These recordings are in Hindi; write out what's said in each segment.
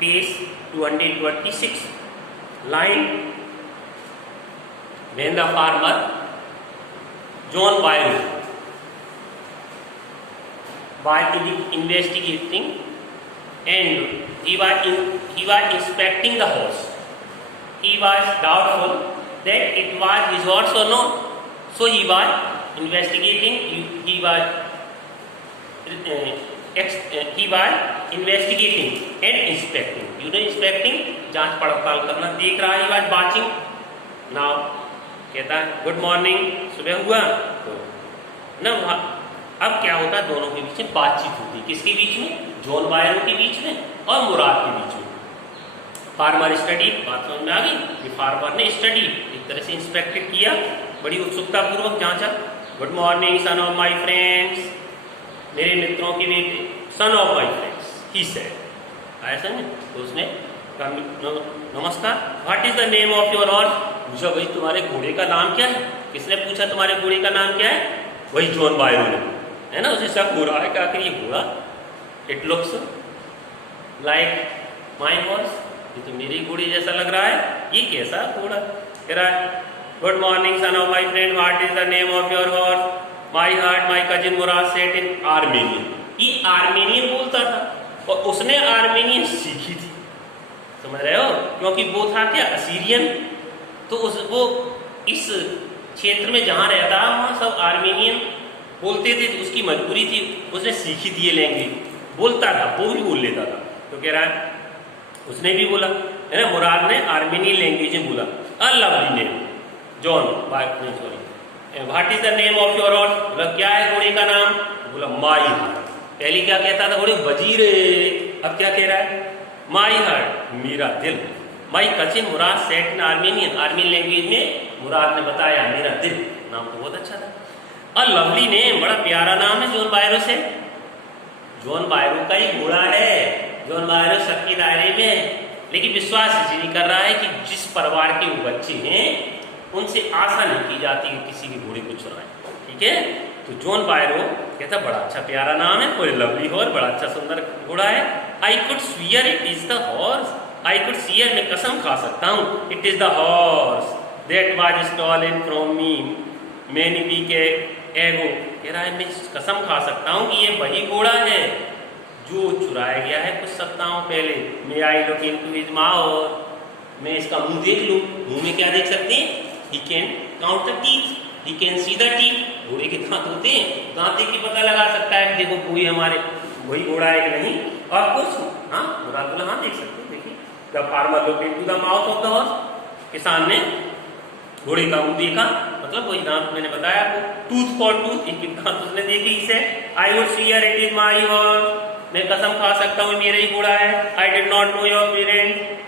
page 226 line. When the farmer John Byron was investigating and he was inspecting the horse, he was doubtful that it was his horse or not. So he was investigating. He was investigating and inspecting. You know, inspecting, जांच पड़ताल करना, देख रहा है. He was watching. Now कहता है गुड मॉर्निंग, सुबह हुआ तो ना अब क्या होता है, दोनों के बीच में बातचीत होती है. किसके बीच में? जॉन बायरो के बीच में और मुराद के बीच में. फार्मर स्टडी, बात समझ में आ गई. ये फार्मर ने स्टडी एक तरह से इंस्पेक्टेड किया, बड़ी उत्सुकता पूर्वक जांचा. Good morning son of my friends, मेरे मित्रों के बेटे. Son of my friends he said. आया समझ? तो उसने कहा नमस्कार. What is the name of your horse? पूछा भाई तुम्हारे घोड़े का नाम क्या है. किसने पूछा तुम्हारे घोड़े का नाम क्या है? वही जॉन बायरो ने, है ना. उसे शक हो रहा है कि आखिर ये घोड़ा, it looks like my horse, ये तो मेरे घोड़े जैसा लग रहा है, ये कैसा घोड़ा. कह रहा है good morning son of my friend, what is the name of your horse? My heart my cousin Murad set in Armenian. ये आर्मेनियन बोलता था और उसने आर्मेनियन सीखी थी, समझ रहे हो, क्योंकि वो था क्या, असीरियन. तो वो इस क्षेत्र में जहाँ रहता वहाँ सब आर्मेनियन बोलते थे, तो उसकी मजबूरी थी, उसने सीखी थी ये लैंग्वेज. बोलता था, वो भी बोल लेता था. तो कह रहा है उसने भी बोला, है ना, मुराद ने आर्मेनियन लैंग्वेज में बोला. A lovely name John, sorry, what is the name of your horse? बोला क्या है घोड़े का नाम? बोला माई हार्ट. पहले क्या कहता था, घोड़े वजीर. अब क्या कह रहा है? माई हार्ट, मेरा दिल. My cousin Murad set in Armenian, Armenian language में मुराद ने बताया मेरा दिल. नाम तो बहुत अच्छा था. अ लवली नेम, बड़ा प्यारा नाम है जॉन बायरो से. जॉन बायरो का ही घोड़ा है. जॉन बायरो सबके दायरे में है, लेकिन विश्वास इसलिए कर रहा है कि जिस परिवार के वो बच्चे हैं उनसे आशा नहीं की जाती कि किसी के घोड़े को चुराएं. ठीक है. तो जॉन बायरो कहता बड़ा अच्छा प्यारा नाम है, कोई लवली हॉर्स, बड़ा अच्छा सुंदर घोड़ा है. I could swear it is the horse. I could swear, मैं कसम खा सकता हूँ, it is the horse that was stolen from me many week ago. कह रहा है मैं कसम खा सकता हूँ कि ये वही घोड़ा है जो चुराया गया है कुछ सप्ताहों पहले. May I look into his mouth, मैं इसका मुंह देख लूं. मुंह में क्या देख सकते हैं? He can count the teeth, he can see the teeth. घोड़े के दांत होते हैं, दांत देख के पता लगा सकता है कि देखो कोई हमारे वही घोड़ा है कि नहीं. और कुछ हाँ मुराद बोला हाँ देख सकते हैं. देखिए the farmer look into the mouth of the horse, किसान ने घोड़े का मुंह देखा, मतलब वही दांत मैंने बताया आपको. टूथ फॉर टूथ, एक दांत उसने देखी. इसे I would severe it is my horse, मैं कसम खा सकता हूँ मेरा ही घोड़ा है. I did not know your parents.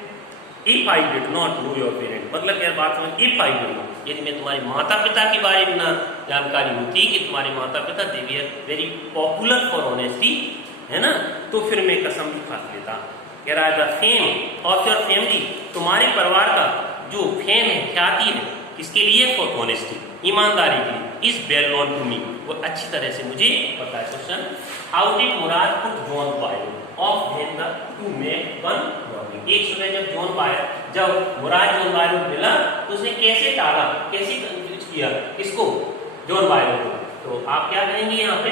If I did not know your parent, मतलब क्या बात समझ. इफ आई डिड नॉट, यदि मैं तुम्हारे माता पिता के बारे में ना जानकारी होती कि तुम्हारे माता पिता they we are very popular for honesty, है ना, तो फिर मैं कसम भी खा लेता. कह रहा है the fame of your family, तुम्हारे परिवार का जो फेम है, ख्याति है, किसके लिए? फॉर ऑनेस्टी, ईमानदारी के लिए. Is well known to me, वो अच्छी तरह से मुझे पता है. Question, how did Mourad put John Byro off then the two make one morning. एक सुबह जब मुराद जॉन बायरो मिला तो उसने कैसे टाला, कैसे कंफ्यूज किया किसको? जॉन बायरो को. तो आप क्या कहेंगे यहाँ पे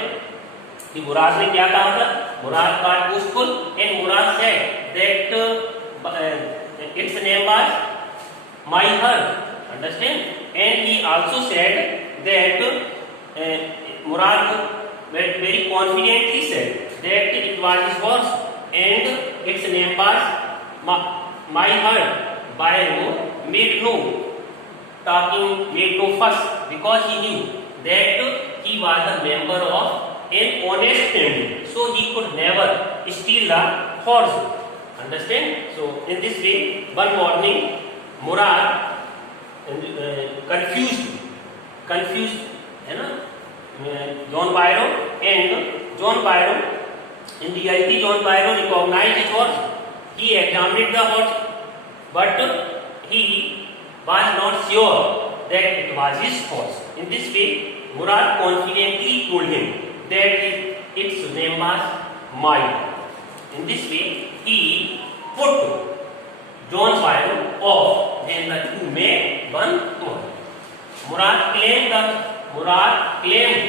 कि मुराद ने क्या कहा था? मुराद was boastful and Murad said that its name was my heart. Understand? And he also said that Murad very confidently said that it was his horse and its name was my heart. Byro made no talking, made no fuss, because he knew that he was a member of an honest family, so he could never steal the horse. Understand? So in this way, one morning Murad confused, है ना, John Byro, and John Byro, in reality John Byro recognized his horse. He examined the horse, but he was not sure that it was his horse. In this way, Murad confidently told him that its name was Mai. In this way, he put John Byron off. Then the two made one more. Murad claimed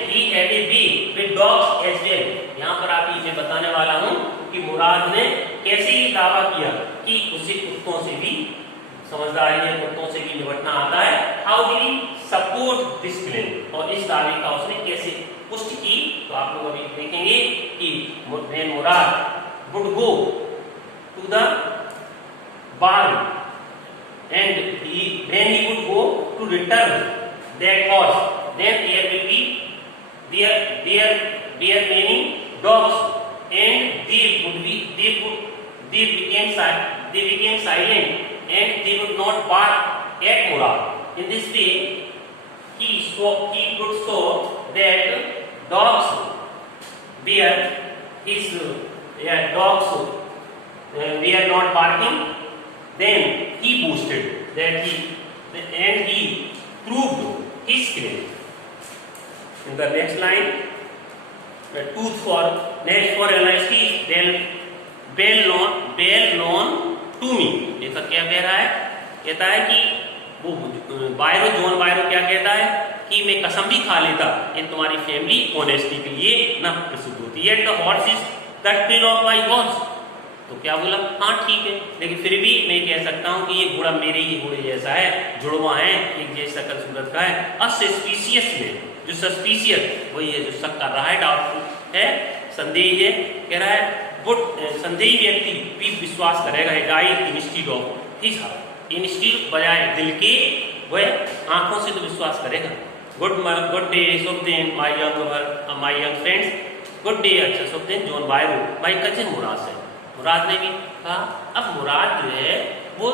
he had a beef with dogs as well. यहाँ पर आप मैं बताने वाला हूँ कि मुराद ने कैसे ही दावा किया कि उसे कुत्तों से भी समझदारी है, कुत्तों से भी निपटना आता है. How did he support this claim, और इस दावे का उसने कैसे पुष्टि की, तो आप लोग अभी देखेंगे कि when Murad would go to the barn and when he would go to return that horse, then there will be there many dogs, and they became silent, and they would not bark at Murad. In this way, he could show that dogs were not barking. Then he boasted that he proved his claim. In the next line, the tooth for next for honesty is well known to me. देखा क्या कह रहा है, कहता है कि वो जॉन बायरो क्या कहता है कि मैं कसम भी खा लेता इन तुम्हारी फैमिली ऑनेस्टी के लिए ना प्रसिद्ध होती है. The horse is the twin of my horse. तो क्या बोला, हाँ ठीक है, लेकिन फिर भी मैं कह सकता हूँ कि ये घोड़ा मेरे ही घोड़े जैसा है, जुड़वा है, एक जैसा कल सूरत का है. असस्पिशियस में जो सस्पिशियस वही है जो शक कर रहा है, डाउटफुल है, संदेह है, कह रहा है संदेही व्यक्ति भी विश्वास करेगा instead of his heart, instead बजाय दिल के, वह आंखों से तो विश्वास करेगा. गुड डे शुभ दिन my young friends. Good day, अच्छा शुभ दिन जॉन बायरो माय कजिन मुराद से. मुराद ने भी कहा. अब मुराद जो है वो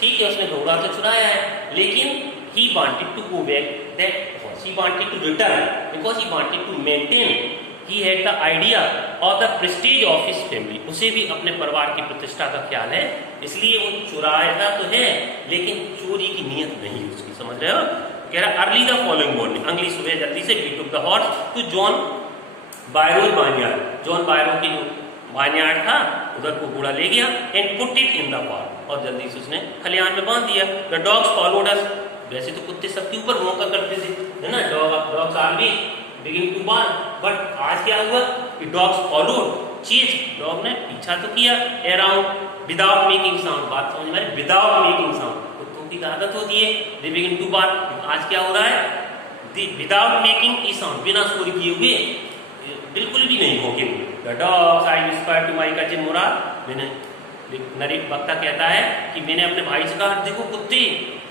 ठीक है, उसने घोड़ा तो चुराया है, लेकिन he wanted to go back that horse, he wanted to return because he wanted to maintain, he had the idea of the prestige of his family. उसे भी अपने परिवार की प्रतिष्ठा का ख्याल है, इसलिए वो चुराया तो है लेकिन चोरी की नीयत नहीं उसकी, समझ रहे हो. कह रहा अर्ली द फॉलोइंग मॉर्निंग, अगली सुबह जल्दी से we took the horse to John Byro's barnyard. John Byro की जो बारयार्ड था उधर को घोड़ा ले गया and put it in the barn, और जल्दी से उसने खलिहान में बांध दिया. The dogs followed us. वैसे तो कुत्ते सबके ऊपर भौंका करते थे, है ना, dogs are be begin to bark, but आज क्या हुआ कि डॉग्स फॉलोड चीज, डॉग ने पीछा तो किया अराउंड विदाउट मेकिंग साउंड. बात समझ में, विदाउट मेकिंग साउंड, कुत्तों की आदत होती है दे बिगिन टू बार्क. आज क्या हो रहा है, विदाउट मेकिंग ई साउंड, बिना शोर किए हुए, बिल्कुल भी नहीं भौंके हुए. The dogs I whispered to my cousin Mourad. मैंने नरेट वक्ता कहता है कि मैंने अपने भाई से कहा देखो कुत्ते,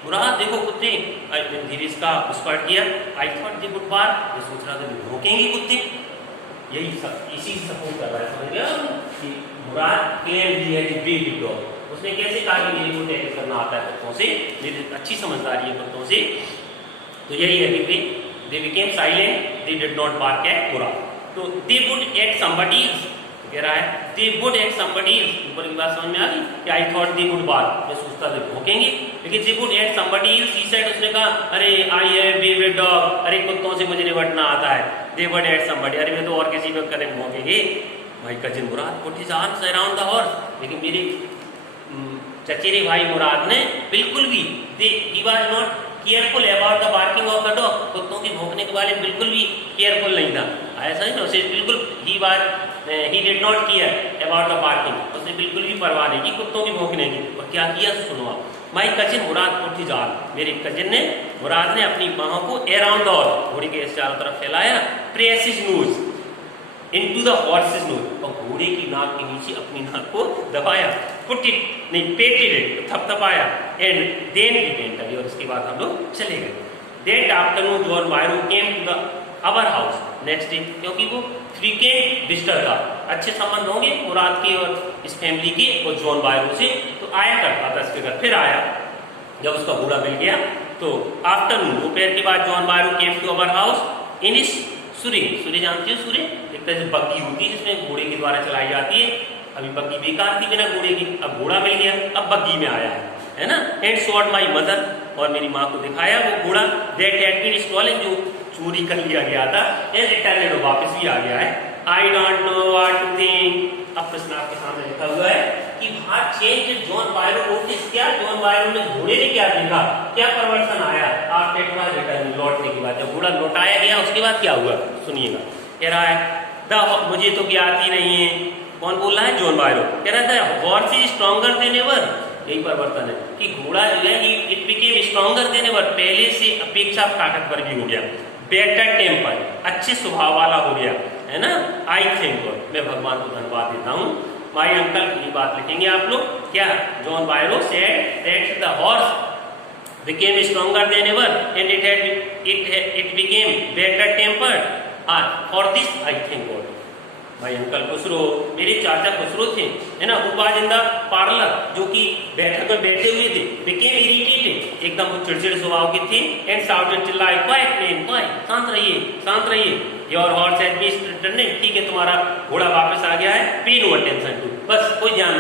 मुराद देखो कुत्ते. धीरे इसका विस्पर्ड किया. I thought they would bark, मैं सोच रहा था भौंकेंगे कुत्ते. यही सब इसी सपोर्ट कर रहा है, समझ गया कि मुराद क्लेम दी है कि बेबी डॉग. उसने कैसे कहा कि मेरे को टैकल करना आता है कुत्तों से, मेरी अच्छी समझदारी है कुत्तों से. तो यही है कि they became silent, they did not bark at Mourad. तो they would at somebody else, कह रहा है they would at somebody else. ऊपर की बात समझ में आ गई कि I thought they would bark, मैं सोचता था भौंकेंगे, लेकिन they would at somebody else. He said, उसने कहा अरे आई हैव बेबी डॉग, अरे कुत्तों से मुझे निपटना आता है. दे वुड एट समबडी, अरे मैं तो और किसी पे करे भौंकेंगे. भाई cousin Murad put his arms around the horse. लेकिन मेरे चचेरे भाई मुराद ने बिल्कुल भी he was not careful about the barking of the dog. कुत्तों के भौंकने के बारे में बिल्कुल भी केयरफुल नहीं था. ऐसा नहीं ना, उसे बिल्कुल he did not care about the barking, उसने बिल्कुल भी परवाह नहीं की कुत्तों के भौंकने की. और क्या किया सुनो आप. My cousin Murad put his arm, मेरे कजिन ने मुराद ने अपनी बाहों को अराउंड द हॉर्स, घोड़े के चारों तरफ फैलाया. Press his nose into the horse's nose, और घोड़े की नाक के नीचे अपनी नाक को दबाया. पुट इट नहीं पेटेड इट, थपथपाया. And then we went away, और उसके बाद हम लोग चले गए. That afternoon John Byro came to the our house next day, क्योंकि वो फ्रीक्वेंट विजिटर था, अच्छे संबंध होंगे मुराद के और इस फैमिली के और जॉन बायरो से, तो आया करता था इसके घर. फिर आया जब उसका घोड़ा मिल गया. तो आफ्टरनून दोपहर के बाद John Byro came to our house इन इस सूर्य जानती हो, सूर्य एक तरह से बग्गी होती है जिसमें घोड़े के द्वारा चलाई जाती है. अभी बग्गी बेकार थी बिना घोड़े की, अब घोड़ा मिल गया, अब बग्गी में आया है ना. एंड शॉट माई मदर, और मेरी माँ को दिखाया वो घोड़ा दैट हैड बीन स्टॉलन, जो चोरी कर लिया गया था. एंड रिटर्न, वापस भी आ गया है. I don't know what to think. अब प्रश्न आपके सामने लिखा हुआ है कि what change John Byro notice क्या, जॉन बायरो ने घोड़े ने क्या देखा, क्या परिवर्तन आया आफ्टर इट वाज रिटर्न, लौटने के बाद, जब घोड़ा लौटाया गया उसके बाद क्या हुआ सुनिएगा। कह रहा है द, मुझे तो ज्ञात ही नहीं है, कौन बोल रहा है, जॉन बायरो। कह रहा था horse is stronger than ever, यही परिवर्तन है कि घोड़ा जो है it became stronger than ever, पहले से अपेक्षा ताकतवर भी हो गया, बेटर टेम्पर, अच्छे स्वभाव वाला हो गया, है ना। आई थिंक गॉड, मैं भगवान को धन्यवाद देता हूँ। माई अंकल, ये बात लिखेंगे आप लोग, क्या John बायरो said that the horse became stronger than ever and it became better tempered, for this I think God. भाई अंकल खुश रहो, मेरे चाचा खुश रहो थे, है ना। उपाज इन द पार्लर, जो कि बैठक में बैठे हुए थे, बिकेम इरिटेटेड, एकदम वो चिड़चिड़ स्वभाव की थी, एंड शाउटेड चिल्लाए, क्वाइट मैन क्वाइट, शांत रहिए शांत रहिए, your horse has been returning, ठीक है तुम्हारा घोड़ा वापस आ गया है, पे नो अटेंशन टू, बस कोई ध्यान